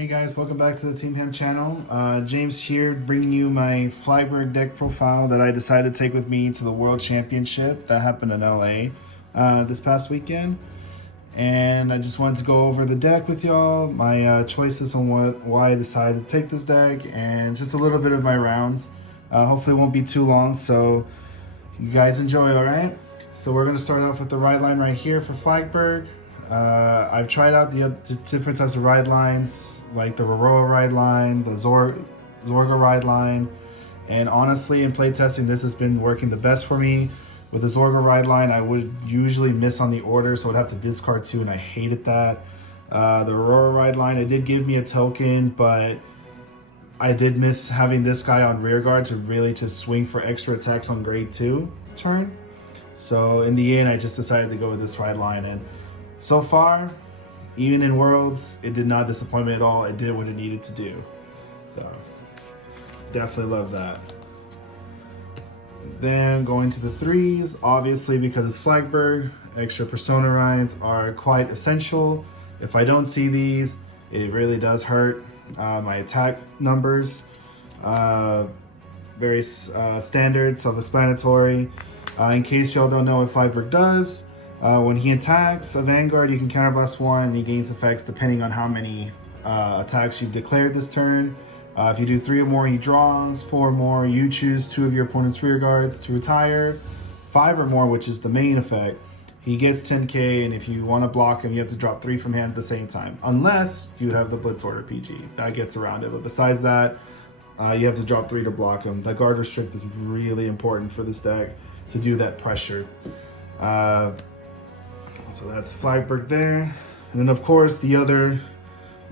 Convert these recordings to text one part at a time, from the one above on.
Hey guys, welcome back to the Team Ham channel. James here, bringing you my Flagburg deck profile that I decided to take with me to the World Championship that happened in LA this past weekend. And I just wanted to go over the deck with y'all, my choices on why I decided to take this deck, and just a little bit of my rounds. Hopefully it won't be too long, so you guys enjoy, all right? So we're going to start off with the ride line right here for Flagburg. I've tried out the different types of ride lines, like the Aurora ride line, the Zorga ride line, and honestly, in playtesting, this has been working the best for me. With the Zorga ride line, I would usually miss on the order, so I'd have to discard two, and I hated that. The Aurora ride line, it did give me a token, but I did miss having this guy on rear guard to really just swing for extra attacks on grade 2 turn. So in the end, I just decided to go with this ride line, and so far, even in Worlds, it did not disappoint me at all. It did what it needed to do. So, definitely love that. Then going to the threes, obviously because it's Flagburg, extra Persona rides are quite essential. If I don't see these, it really does hurt my attack numbers. Very standard, self-explanatory. In case y'all don't know what Flagburg does, when he attacks a Vanguard, you can counterblast 1, and he gains effects depending on how many attacks you've declared this turn. If you do 3 or more, he draws. 4 or more, you choose 2 of your opponent's rear guards to retire. 5 or more, which is the main effect, he gets 10k, and if you want to block him, you have to drop 3 from hand at the same time. Unless you have the Blitz Order PG. That gets around it, but besides that, you have to drop 3 to block him. The guard restrict is really important for this deck to do that pressure. So that's Flagburg there. And then of course the other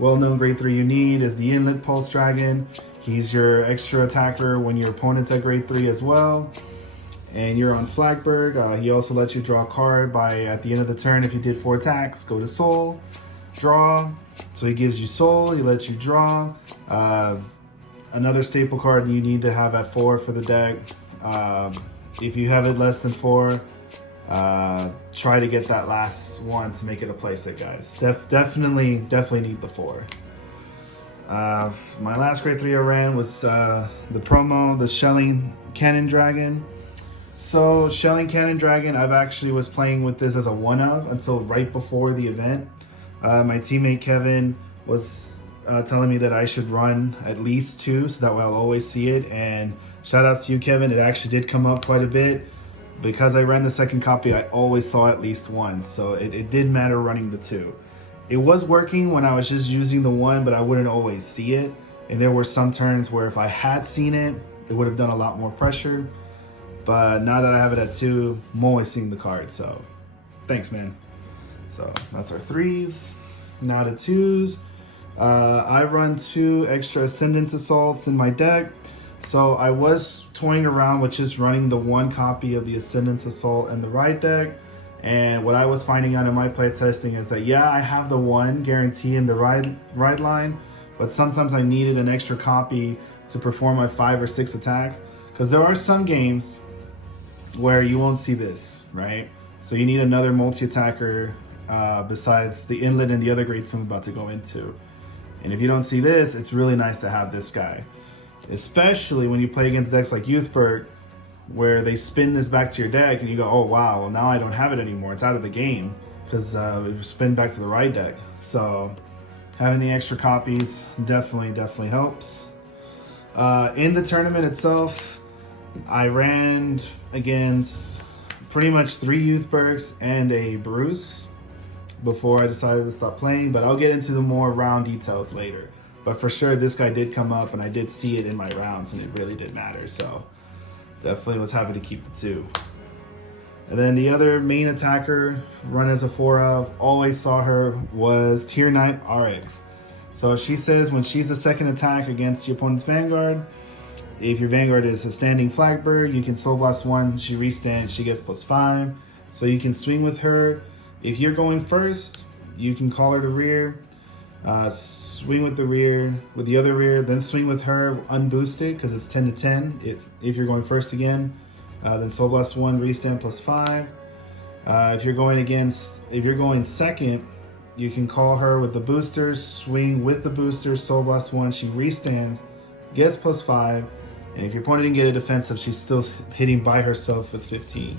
well-known grade 3 you need is the Inlet Pulse Dragon. He's your extra attacker when your opponent's at grade 3 as well. And you're on Flagburg. He also lets you draw a card at the end of the turn. If you did 4 attacks, go to Soul, draw. So he gives you Soul, he lets you draw. Another staple card you need to have at 4 for the deck. If you have it less than 4, try to get that last one to make it a playset, guys. Definitely need the 4. My last grade 3 I ran was the promo, the Shelling Cannon Dragon. So Shelling Cannon Dragon, I've actually was playing with this as a 1-of until right before the event. My teammate Kevin was telling me that I should run at least 2, so that way I'll always see it. And shout outs to you, Kevin. It actually did come up quite a bit. Because I ran the second copy, I always saw at least 1, so it did matter running the 2. It was working when I was just using the 1, but I wouldn't always see it. And there were some turns where if I had seen it, it would have done a lot more pressure. But now that I have it at 2, I'm always seeing the card, so thanks, man. So that's our 3s. Now the 2s. I run 2 extra Ascendance Assaults in my deck. So I was toying around with just running the 1 copy of the Ascendance Assault in the ride deck. And what I was finding out in my playtesting is that, yeah, I have the 1 guarantee in the ride line, but sometimes I needed an extra copy to perform my 5 or 6 attacks. Because there are some games where you won't see this, right? So you need another multi-attacker besides the Inlet and the other grades I'm about to go into. And if you don't see this, it's really nice to have this guy. Especially when you play against decks like Youthburg, where they spin this back to your deck and you go, oh wow, well now I don't have it anymore. It's out of the game because it spin back to the right deck. So having the extra copies definitely helps. In the tournament itself, I ran against pretty much 3 Youthburgs and a Bruce before I decided to stop playing, but I'll get into the more round details later. But for sure, this guy did come up, and I did see it in my rounds, and it really did matter. So definitely was happy to keep the 2. And then the other main attacker, run as a 4-of, always saw her, was Tier 9 RX. So she says when she's the second attack against your opponent's Vanguard, if your Vanguard is a standing Flagburg, you can Soul Blast 1, she restands, she gets +5. So you can swing with her. If you're going first, you can call her to rear. Swing with the rear, with the other rear, then swing with her unboosted because it's 10 to 10. If you're going first again, then Soul Blast 1, restand +5. If you're going second, You can call her with the boosters, swing with the boosters, Soul Blast 1. She restands, gets +5, and if your opponent didn't get a defensive, she's still hitting by herself with 15.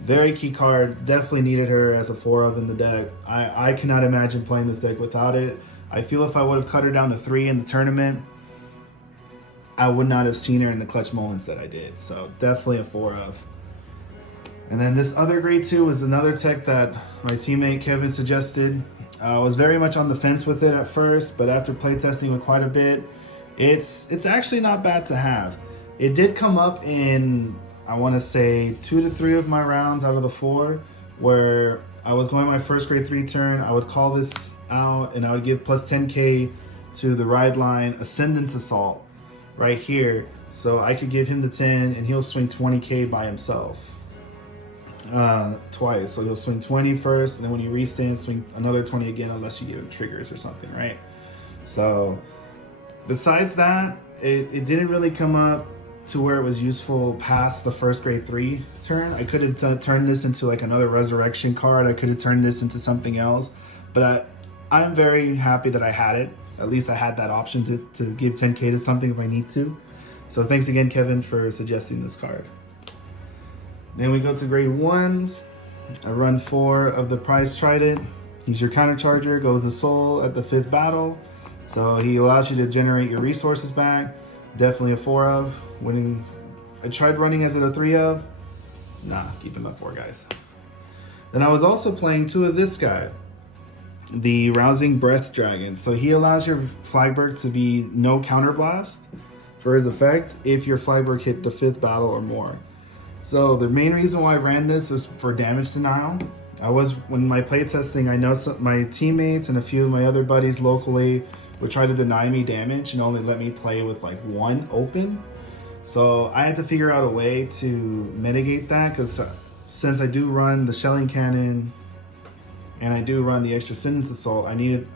Very key card. Definitely needed her as a 4-of in the deck. I cannot imagine playing this deck without it. I feel if I would have cut her down to 3 in the tournament, I would not have seen her in the clutch moments that I did. So definitely a 4-of. And then this other grade 2 was another tech that my teammate Kevin suggested. I was very much on the fence with it at first, but after playtesting with quite a bit, it's actually not bad to have. It did come up in, I want to say, 2 to 3 of my rounds out of the 4, where I was going my first grade 3 turn. I would call this out and I would give +10k to the ride line Ascendance Assault right here. So I could give him the 10 and he'll swing 20k by himself. Twice. So he'll swing 20 first, and then when he restands, swing another 20 again unless you give him triggers or something, right? So besides that, it didn't really come up to where it was useful past the first grade 3 turn. I could have turned this into like another resurrection card. I could have turned this into something else, but I'm very happy that I had it. At least I had that option to give 10k to something if I need to. So thanks again, Kevin, for suggesting this card. Then we go to grade 1s. I run 4 of the Prize Trident. He's your countercharger, goes a soul at the 5th battle. So he allows you to generate your resources back. Definitely a 4-of. When I tried running as it a 3-of, nah, keep him at 4, guys. Then I was also playing 2 of this guy, the Rousing Breath Dragon. So he allows your Flagburg to be no counterblast for his effect if your Flagburg hit the 5th battle or more. So the main reason why I ran this is for damage denial. When my playtesting, I know my teammates and a few of my other buddies locally would try to deny me damage and only let me play with like 1 open. So I had to figure out a way to mitigate that, because since I do run the Shelling Cannon and I do run the extra Ascendance Assault, I need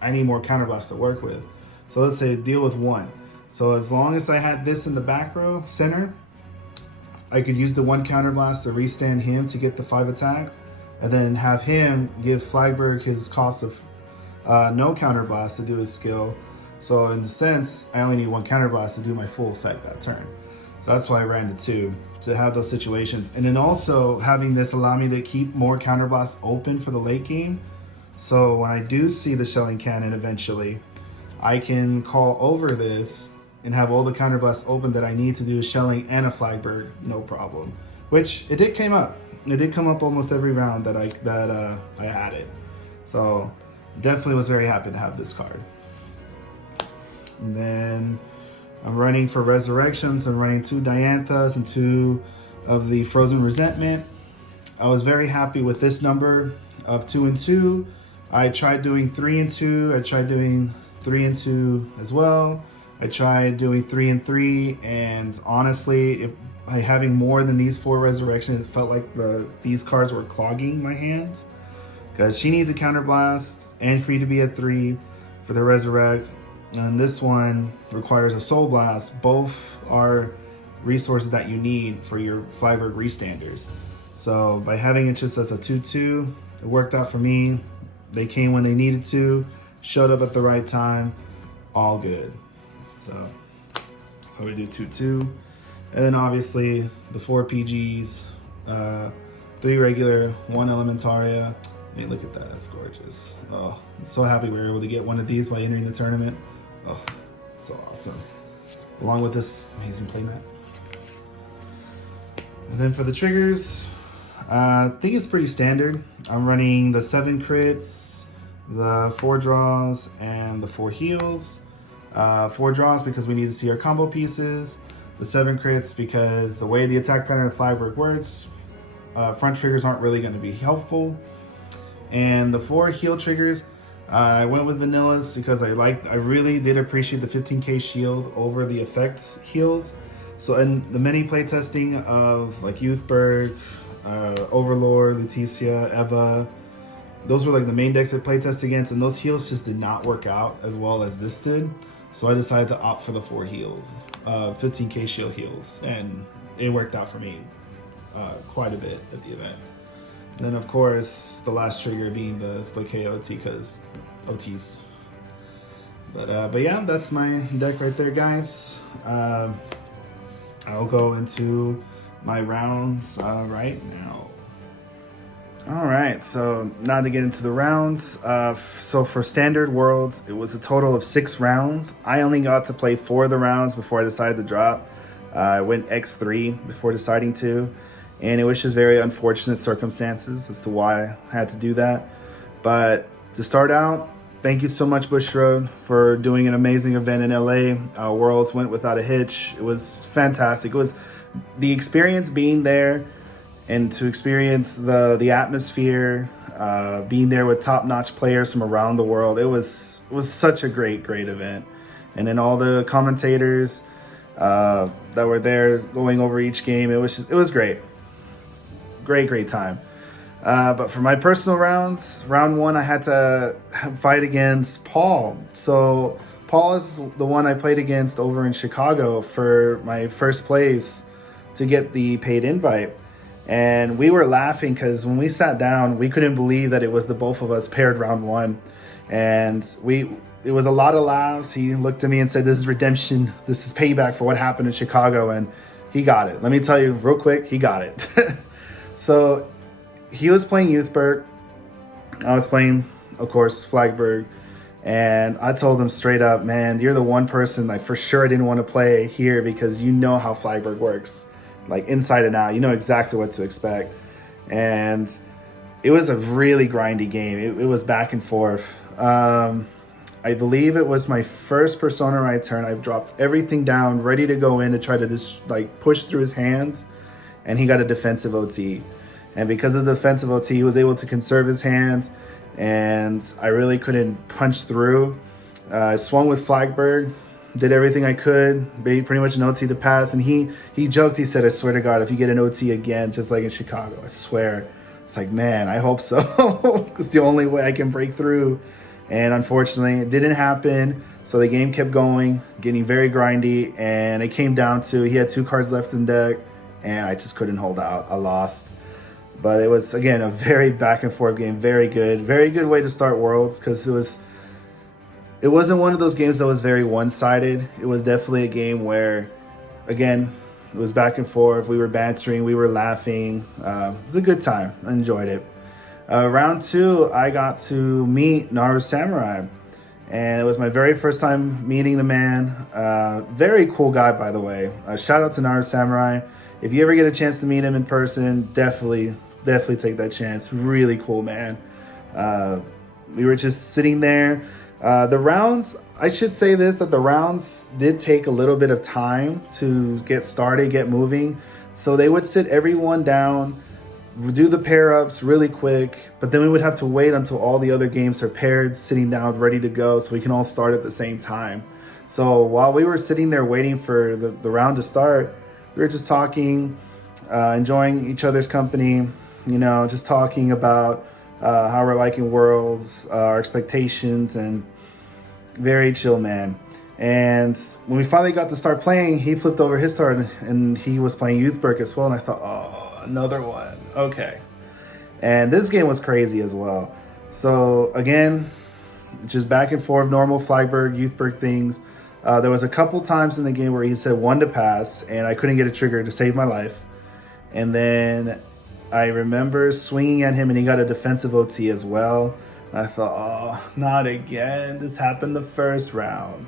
more counterblast to work with. So let's say deal with 1. So as long as I had this in the back row center, I could use the 1 counterblast to restand him to get the 5 attacks, and then have him give Flagburg his cost of no counterblast to do his skill. So in the sense, I only need 1 counterblast to do my full effect that turn. So that's why I ran the 2, to have those situations. And then also having this allow me to keep more counterblast open for the late game. So when I do see the Shelling Cannon eventually, I can call over this and have all the counterblasts open that I need to do a Shelling and a Flagburg, no problem. Which it did come up. It did come up almost every round that I had it. So definitely was very happy to have this card. And then I'm running for Resurrections. I'm running 2 Dianthas and 2 of the Frozen Resentment. I was very happy with this number of 2 and 2. I tried doing 3 and 2. I tried doing 3 and 2 as well. I tried doing 3 and 3, and honestly, having more than these 4 resurrections, it felt like these cards were clogging my hand, because she needs a counterblast and free to be at 3 for the resurrect, and this one requires a soul blast. Both are resources that you need for your Flagburg restanders. So by having it just as a 2/2, it worked out for me. They came when they needed to, showed up at the right time, all good. So we do 2/2, and then obviously the 4 PGs, 3 regular, 1 Elementaria. I mean, look at that, that's gorgeous. Oh, I'm so happy we were able to get one of these by entering the tournament. Oh, so awesome. Along with this amazing playmat. And then for the triggers, I think it's pretty standard. I'm running the 7 crits, the 4 draws, and the 4 heals. 4 draws because we need to see our combo pieces. The 7 crits because the way the attack pattern of Flagburg works, front triggers aren't really going to be helpful. And the 4 heal triggers, I went with vanillas because I really did appreciate the 15k shield over the effects heals. So in the many playtesting of like Youthberg, Overlord, Lutetia, Eva, those were like the main decks I playtest against, and those heals just did not work out as well as this did. So I decided to opt for the 4 heals, 15k shield heals, and it worked out for me quite a bit at the event. Then of course the last trigger being the Stoicheo OT because OTs. But yeah, that's my deck right there, guys. I'll go into my rounds right now. All right, so now to get into the rounds. So for Standard Worlds, it was a total of 6 rounds. I only got to play 4 of the rounds before I decided to drop. I went X3 before deciding to, and it was just very unfortunate circumstances as to why I had to do that. But to start out, thank you so much, Bushroad, for doing an amazing event in LA. Worlds went without a hitch. It was fantastic. It was the experience being there, and to experience the atmosphere, being there with top-notch players from around the world. It was such a great event. And then all the commentators that were there going over each game, it was great. Great time. But for my personal rounds, round 1, I had to fight against Paul. So Paul is the one I played against over in Chicago for my first place to get the paid invite. And we were laughing because when we sat down, we couldn't believe that it was the both of us paired round 1. And it was a lot of laughs. He looked at me and said, "This is redemption. This is payback for what happened in Chicago." And he got it. Let me tell you real quick, he got it. So he was playing Youthburg. I was playing, of course, Flagburg. And I told him straight up, "Man, you're the one person I for sure didn't want to play here because you know how Flagburg works. Like inside and out, you know exactly what to expect." And it was a really grindy game. It was back and forth. I believe it was my first Persona right turn. I dropped everything down, ready to go in to try to just like push through his hand, and he got a defensive OT. And because of the defensive OT, he was able to conserve his hand, and I really couldn't punch through. I swung with Flagburg. Did everything I could, pretty much an OT to pass, and he joked, he said, "I swear to God, if you get an OT again, just like in Chicago, I swear." It's like, man, I hope so. It's the only way I can break through. And unfortunately, it didn't happen. So the game kept going, getting very grindy, and it came down to he had 2 cards left in deck, and I just couldn't hold out. I lost. But it was, again, a very back and forth game. Very good way to start Worlds, because it wasn't one of those games that was very one-sided. It was definitely a game where, again, it was back and forth. We were bantering, we were laughing. It was a good time. I enjoyed it. Round 2, I got to meet Naru Samurai. And it was my very first time meeting the man. Very cool guy, by the way. Shout out to Naru Samurai. If you ever get a chance to meet him in person, definitely take that chance. Really cool man. We were just sitting there. The rounds, I should say this, that the rounds did take a little bit of time to get started, get moving. So they would sit everyone down, do the pair-ups really quick, but then we would have to wait until all the other games are paired, sitting down, ready to go, so we can all start at the same time. So while we were sitting there waiting for the round to start, we were just talking, enjoying each other's company, you know, just talking about how we're liking Worlds, our expectations, and very chill man. And when we finally got to start playing, he flipped over his card and he was playing Youthburg as well. And I thought, oh, another one. Okay. And this game was crazy as well. So again, just back and forth, normal Flagburg, Youthburg things. There was a couple times in the game where he said 1 to pass and I couldn't get a trigger to save my life. And then I remember swinging at him and he got a defensive OT as well. I thought, oh, not again. This happened the first round.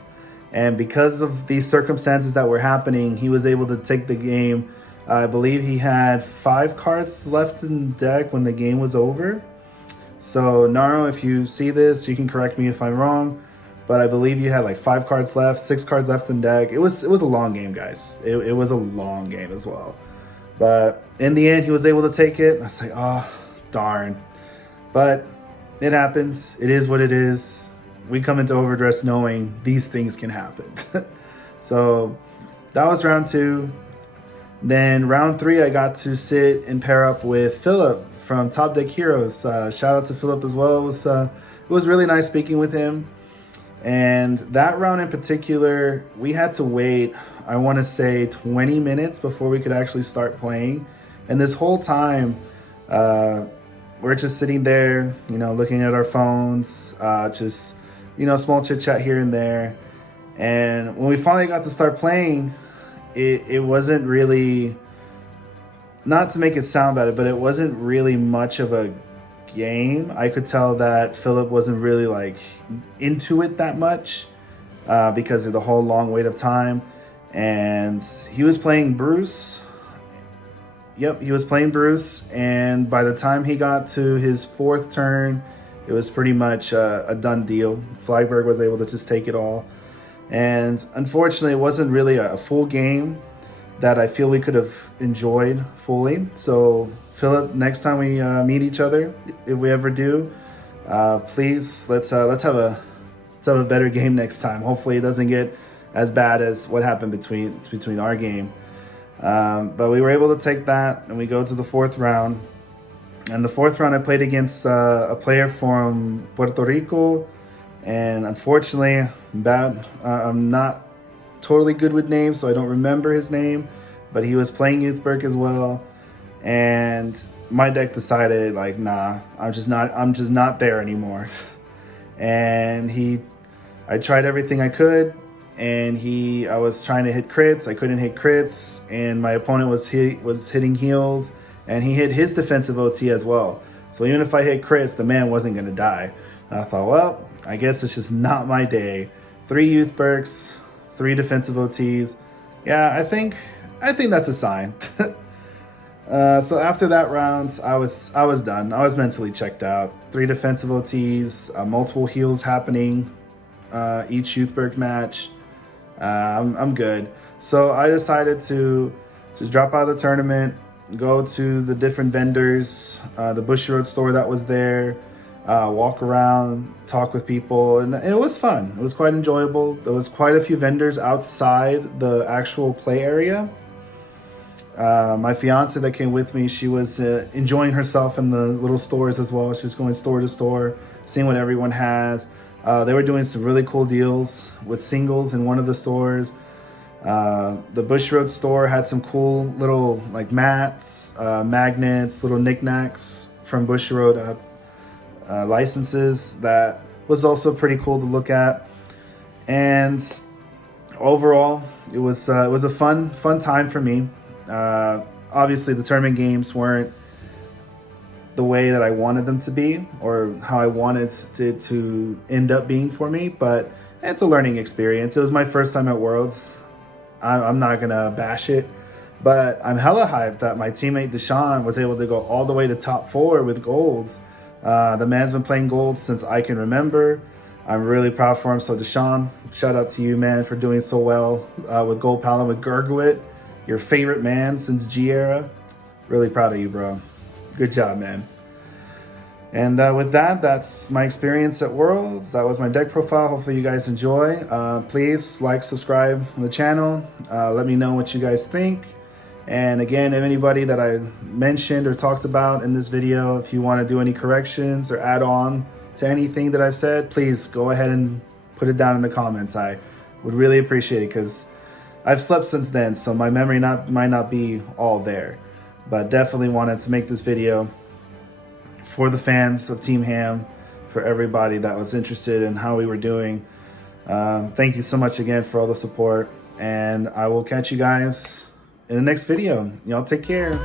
And because of these circumstances that were happening, he was able to take the game. I believe he had 5 cards left in deck when the game was over. So, Naro, if you see this, you can correct me if I'm wrong. But I believe you had like 5 cards left, 6 cards left in deck. It was a long game, guys. It was a long game as well. But in the end, he was able to take it. I was like, oh, darn. But it happens. It is what it is. We come into Overdress knowing these things can happen. So that was round 2. Then round 3, I got to sit and pair up with Philip from Top Deck Heroes. Shout out to Philip as well. It was really nice speaking with him. And that round in particular, we had to wait, I want to say 20 minutes before we could actually start playing. And this whole time, we're just sitting there, you know, looking at our phones, just, you know, small chit chat here and there. And when we finally got to start playing, it wasn't really, not to make it sound bad, but it wasn't really much of a game. I could tell that Philip wasn't really like into it that much because of the whole long wait of time. And he was playing Bruce. Yep, he was playing Bruce. And by the time he got to his fourth turn, it was pretty much a done deal. Flagburg was able to just take it all. And unfortunately, it wasn't really a full game that I feel we could have enjoyed fully. So Philip, next time we meet each other, if we ever do, please let's have a better game next time. Hopefully, it doesn't get as bad as what happened between our game. But we were able to take that, and we go to the fourth round. And the fourth round, I played against a player from Puerto Rico, and unfortunately, I'm not totally good with names, so I don't remember his name. But he was playing Youthberg as well, and my deck decided like, nah, I'm just not there anymore. And I tried everything I could, and I was trying to hit crits. I couldn't hit crits, and my opponent was hitting heals, and he hit his defensive OT as well. So even if I hit crits, the man wasn't gonna die. And I thought, well, I guess it's just not my day. 3 Youthbergs, 3 defensive OTs. Yeah, I think that's a sign. So after that round, I was done. I was mentally checked out. 3 defensive OTs, multiple heals happening each Youthberg match. I'm good. So I decided to just drop out of the tournament, go to the different vendors, the Bush Road store that was there, walk around, talk with people, and it was fun. It was quite enjoyable. There was quite a few vendors outside the actual play area. My fiance that came with me, she was enjoying herself in the little stores as well. She was going store to store, seeing what everyone has. They were doing some really cool deals with singles in one of the stores. The Bush Road store had some cool little like mats, magnets, little knickknacks from Bush Road licenses. That was also pretty cool to look at. And overall, it was a fun time for me. Obviously, the tournament games weren't the way that I wanted them to be, or how I wanted to end up being for me, but it's a learning experience. It was my first time at Worlds. I'm not gonna bash it, but I'm hella hyped that my teammate Deshaun was able to go all the way to top 4 with golds. The man's been playing golds since I can remember. I'm really proud for him. So Deshaun, shout out to you, man, for doing so well with Gold Paladin with Gurguit, your favorite man since G era. Really proud of you, bro. Good job, man. And with that, that's my experience at Worlds. That was my deck profile. Hopefully you guys enjoy. Please like, subscribe on the channel. Let me know what you guys think. And again, if anybody that I mentioned or talked about in this video, if you want to do any corrections or add on to anything that I've said, please go ahead and put it down in the comments. I would really appreciate it, because I've slept since then, so my memory might not be all there. But definitely wanted to make this video for the fans of Team Ham, for everybody that was interested in how we were doing. Thank you so much again for all the support, and I will catch you guys in the next video. Y'all take care.